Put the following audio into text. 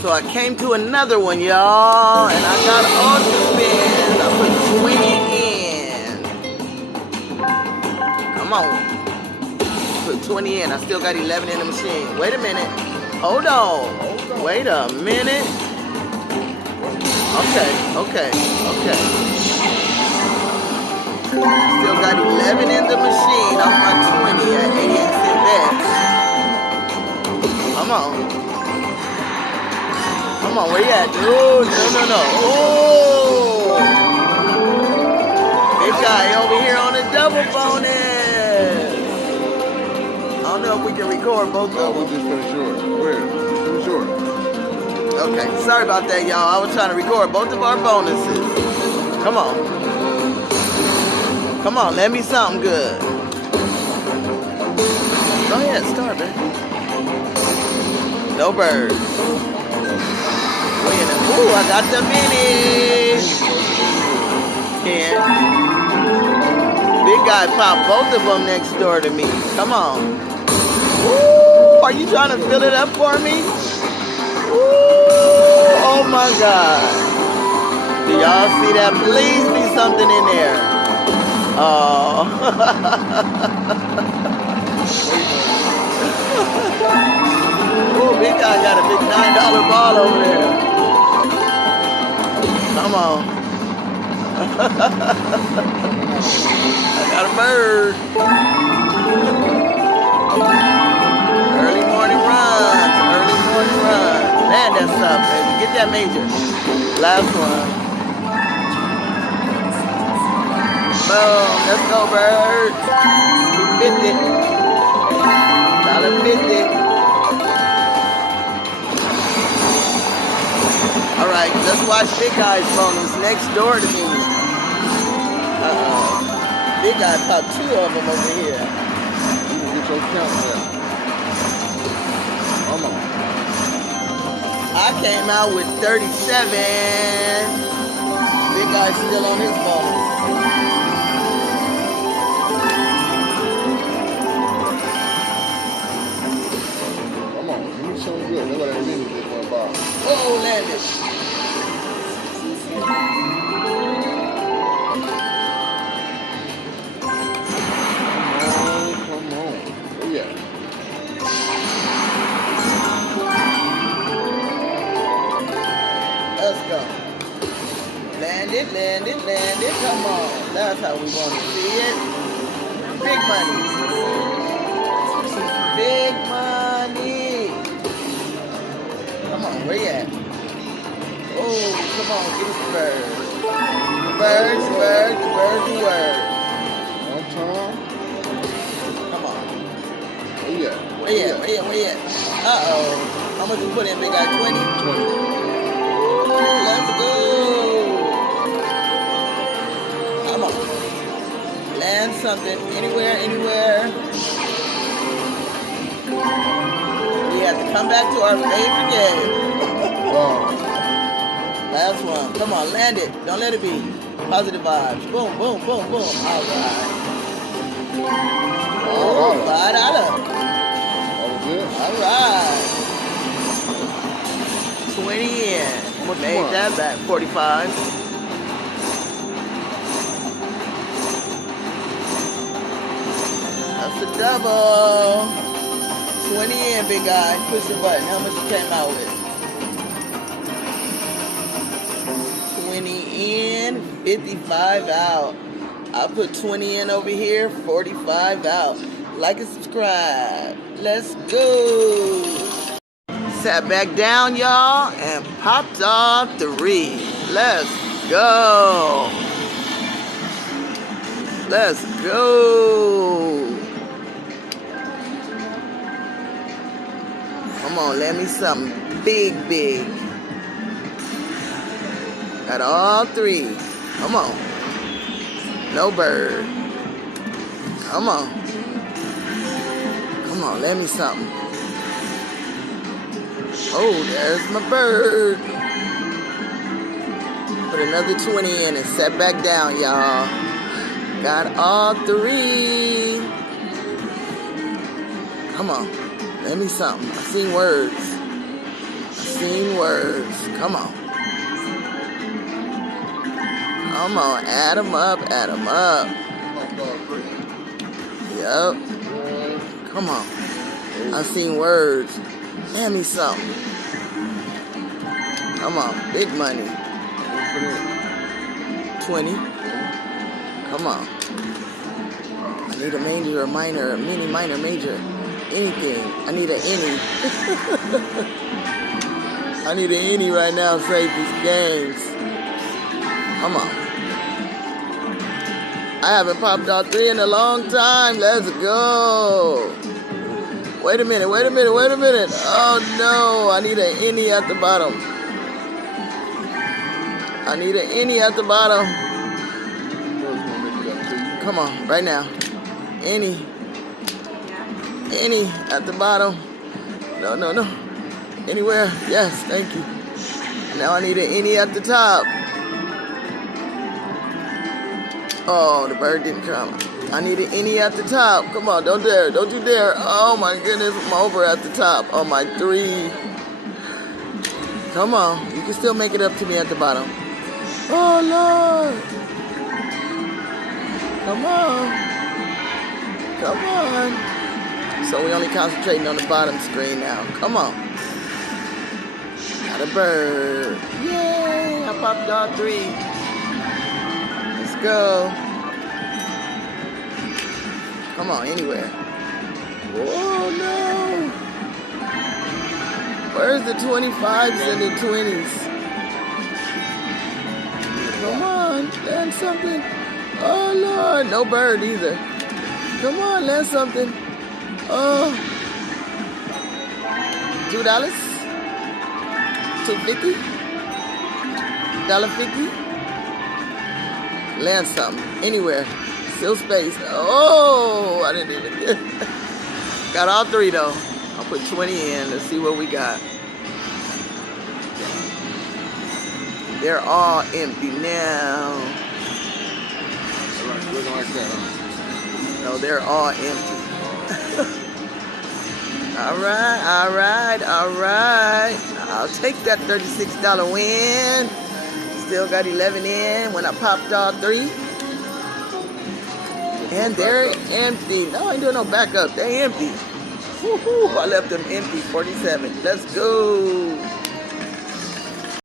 So I came to another one, y'all, and I got ultra spins. I put 20 in. Come on. Put 20 in. I still got 11 in the machine. Wait a minute. Hold on. Wait a minute. Okay. Still got 11 in the machine off my 20 at 88 cent bet. Come on. Come on, where you at, dude? No. Oh! Big guy over here on a double bonus. I don't know if we can record both of them. We'll just finish yours. Where? Finish yours. Okay, sorry about that, y'all. I was trying to record both of our bonuses. Come on. Come on, let me something good. Go ahead, start, man. No birds. Ooh, I got the mini. 10. Big guy popped both of them next door to me. Come on. Ooh, are you trying to fill it up for me? Ooh, oh my God. Do y'all see that? Please be something in there. Oh. Ooh, big guy got a big $9 ball over there. Come on. I got a bird. Early morning runs. Man, that's up, baby. Get that major. Last one. Boom. Let's go, bird. 250. $1.50. Alright, let's watch Big Guy's bonus next door to me. Big Guy popped 2 of them over here. You can get your count there. Come on. I came out with 37. Big Guy's still on his bonus. Come on, give me something good. Nobody has anything for a bar. Oh, landed. Come on. Oh, yeah. Let's go. Landed. Come on. That's how we want to see it. Big money. Big money. Come on, where you at? Oh, come on, give us the birds. The birds. One time. Come on. Oh, yeah. Where you at? Uh-oh. How much you put in, Big Guy? 20? 20. Let's go. Come on. Land something. Anywhere. We have to come back to our favorite game. Last one. Come on, land it. Don't let it be. Positive vibes. Boom. All right. Oh, $5. That was good. All right. 20 in. Made that back. 45. That's a double. 20 in, big guy. Push the button. How much you came out with? 20 in, 55 out. I put 20 in over here, 45 out. Like and subscribe. Let's go. Sat back down, y'all, and popped off 3. Let's go. Come on, let me something big. Got all 3. Come on. No bird. Come on, let me something. Oh, there's my bird. Put another 20 in and set back down, y'all. Got all 3. Come on, let me something. I seen words. Unseen words. Come on. Come on. Add them up. Add them up. Yep. Come on. Unseen words. Hand me something. Come on. Big money. 20. Come on. I need a major, a minor, a mini, minor, major. Anything. I need an any. I need an any right now to save these games. Come on. I haven't popped out 3 in a long time. Let's go. Wait a minute, wait a minute, wait a minute. Oh no, I need an any at the bottom. I need an any at the bottom. Come on, right now. Any. Any at the bottom. No, no, no. Anywhere. Yes, thank you. Now I need an any at the top. Oh, the bird didn't come. I need an any at the top. Come on, don't dare. Don't you dare. Oh my goodness, I'm over at the top on my 3. Come on. You can still make it up to me at the bottom. Oh, Lord. Come on. Come on. So we only concentrating on the bottom screen now. Come on. Got a bird. Yay! I popped all 3. Let's go. Come on, anywhere. Oh no! Where's the 25s and the 20s? Come on, land something. Oh Lord, no bird either. Come on, land something. Oh, $2, $2.50, $1.50. Land something anywhere. Still space. Oh, I didn't even get. Got all 3 though. I'll put 20 in. Let's see what we got. They're all empty now. Looking like that, huh? No, they're all empty. All right, all right, all right. I'll take that $36 win. Still got 11 in when I popped all 3. And they're empty. No, I ain't doing no backup. They empty. Woo-hoo, I left them empty. 47. Let's go.